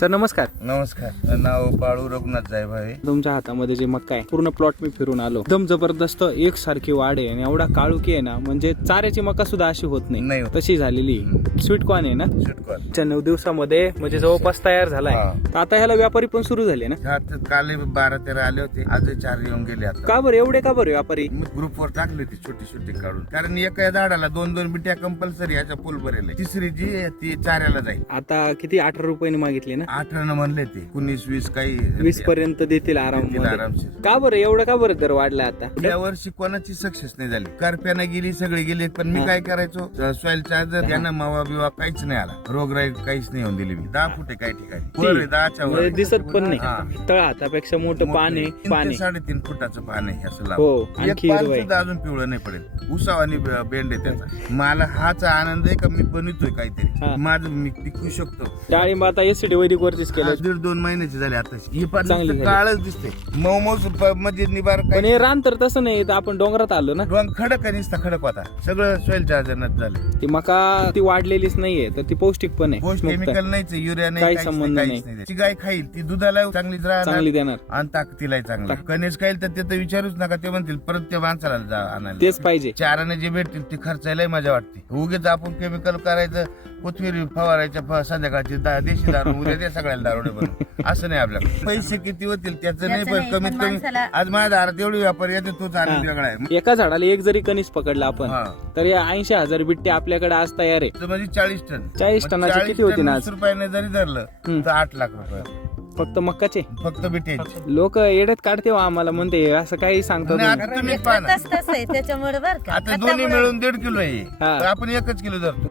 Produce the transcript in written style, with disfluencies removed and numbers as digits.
Sir नमस्कार. नमस्कार. नाव बाळू रघुनाथ जायभ आहे. तुमच्या हातामध्ये जे मक्का आहे पूर्ण प्लॉट मी फिरून आलो. एकदम जबरदस्त एकसारखी वाढ आहे आणि एवढा काळुकी आहे ना, म्हणजे चाऱ्याची मका सुद्धा अशी होत नाही तशी झालेली. स्वीट कॉर्न आहे ना, स्वीट कॉर्न 9 दिवसामध्ये म्हणजे जवळपास तयार झालाय. तर आता ह्याला व्यापारी पण सुरू झाले ना. काल 12-13 आले होते, आज 4 येऊन गेले. आता का बरं एवढे का बरं व्यापारी ग्रुपवर टाकली होती छोटी छोटी काढून, कारण एका झाडाला 2-2 बिट्या कंपल्सरी याच्या फुल भरेल. तिसरी जी आहे ती चाऱ्याला जाईल. आता किती 18 रुपयाने मागितले ना. 18 म्हणले ते, 19-20 काही 20 पर्यंत देतील आरामशीर. का बरं एवढं का बरं दर वाढला आता? या वर्षी कोणाची सक्सेस नाही झाली. करप्यानं गेली, सगळे गेले, पण मी काय करायचो, सॉइल चार्जर यानं मावा बिवा काहीच नाही आला, रोगराई काहीच नाही येऊन दिली. मी 10 फुटे काही ठिकाणी वर 10च्या वर म्हणजे दिसत पण नाही. तळ हातापेक्षा मोठं पान आहे. 3-3.5 फुटाचं पान आहे असं लाभ. हो, एक आणखी पान हिरवं सुद्धा अजून पिवळं नाही पडेल. उसावानी बेंड आहे त्याचा. मला हाच आनंद आहे का मी बनवतोय काहीतरी, माझं मी टिकू शकतो. डाळिंब आता एसटी वैदिक वरतीच केलं. 1.5-2 महिन्याची झाली आता. ही चांगली झाली. काळच दिसते मौमौस म्हणजे निबार पण काही हे रान तर तसं नाही. तर आपण डोंगरात आलो ना. रंग खडक आणि नुसता खडक होता. सगळं सॉइल चार्जरच झालं. ती मका ती वाढलेलीच नाहीये, तर ती पौष्टिक पण आहे. पोस्ट केमिकल नाहीच, युरिया नाही, काही काहीच संबंध काहीच नाही. ती गाय खाईल, ती दुधाला चांगलीच चांगली राहणार देणार. आणि ताकदीलाही चांगला. कणेस खाईल तर ते तर विचारूच नका. ते म्हणतील परत त्या माणसाला जा आणायला. तेच पाहिजे. चाराने जे भेटतील ते खर्चायलाही मजा वाटते. उगेच आपण केमिकल करायचं, कोथमीर फवारायच्या संध्याकाळची देशी दारू, उद्या ते सगळ्याला दारोडे बनवू. असं नाही आपल्याला. पैसे किती होतील त्याचं नाही, पण कमीत कमी आज माझ्या दारात एवढी व्यापारी येते, तोच आनंद वेगळा आहे. एका झाडाला एक जरी कणीस पकडला आपण, हा. तर या 80,000 बिट्टे आपल्याकडे आज तयार आहे. तर म्हणजे 40 टन. 40 टनाची किती होती ना आज? 20 रुपयाने जरी धरलं तर 8 लाख रुपये फक्त मक्काचे. फक्त बिट्याचे. लोक येड्यात काढते हो आम्हाला, म्हणते असं काही सांगतो नाही, तुम्ही. आता तुम्ही पाहा ना. तसं आहे त्याच्यामुळे बरं का आता दोन्ही मिळून 1.5 किलो आहे. हा. तर आपण 1 किलो धरतो.